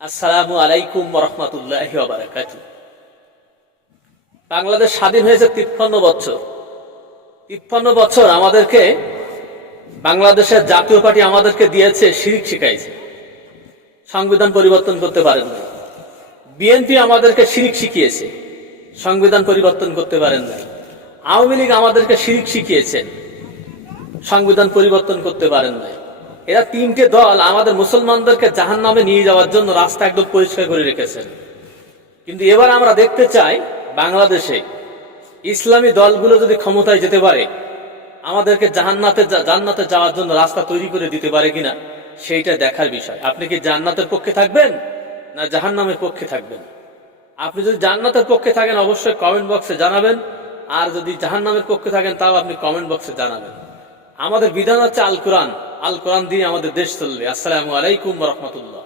আসসালামু আলাইকুম রহমতুল্লাহি ওয়া বারাকাতুহু। বাংলাদেশ স্বাধীন হয়েছে 53 বছর। 53 বছর আমাদেরকে বাংলাদেশের জাতীয় পার্টি আমাদেরকে দিয়েছে, শিরিক শিখাইছে, সংবিধান পরিবর্তন করতে পারেন না। বিএনপি আমাদেরকে শিরিক শিখিয়েছে, সংবিধান পরিবর্তন করতে পারেন না। আওয়ামী লীগ আমাদেরকে শিরিক শিখিয়েছেন, সংবিধান পরিবর্তন করতে পারেন না। এরা তিনটে দল আমাদের মুসলমানদেরকে জাহান্নামে নিয়ে যাওয়ার জন্য রাস্তা একদম পরিষ্কার করে রেখেছেন। কিন্তু এবার আমরা দেখতে চাই বাংলাদেশে ইসলামী দলগুলো যদি ক্ষমতায় যেতে পারে, আমাদেরকে জান্নাতে যাওয়ার জন্য রাস্তা তৈরি করে দিতে পারে কিনা, সেইটা দেখার বিষয়। আপনি কি জান্নাতের পক্ষে থাকবেন না জাহান্নামের পক্ষে থাকবেন? আপনি যদি জান্নাতের পক্ষে থাকেন অবশ্যই কমেন্ট বক্সে জানাবেন, আর যদি জাহান্নামের পক্ষে থাকেন তাও আপনি কমেন্ট বক্সে জানাবেন। আমাদের বিধান হচ্ছে আল কোরআন। আল কোরআন দিয়ে আমাদের দেশ চলবে। আসসালামু আলাইকুম ওয়া রাহমাতুল্লাহ।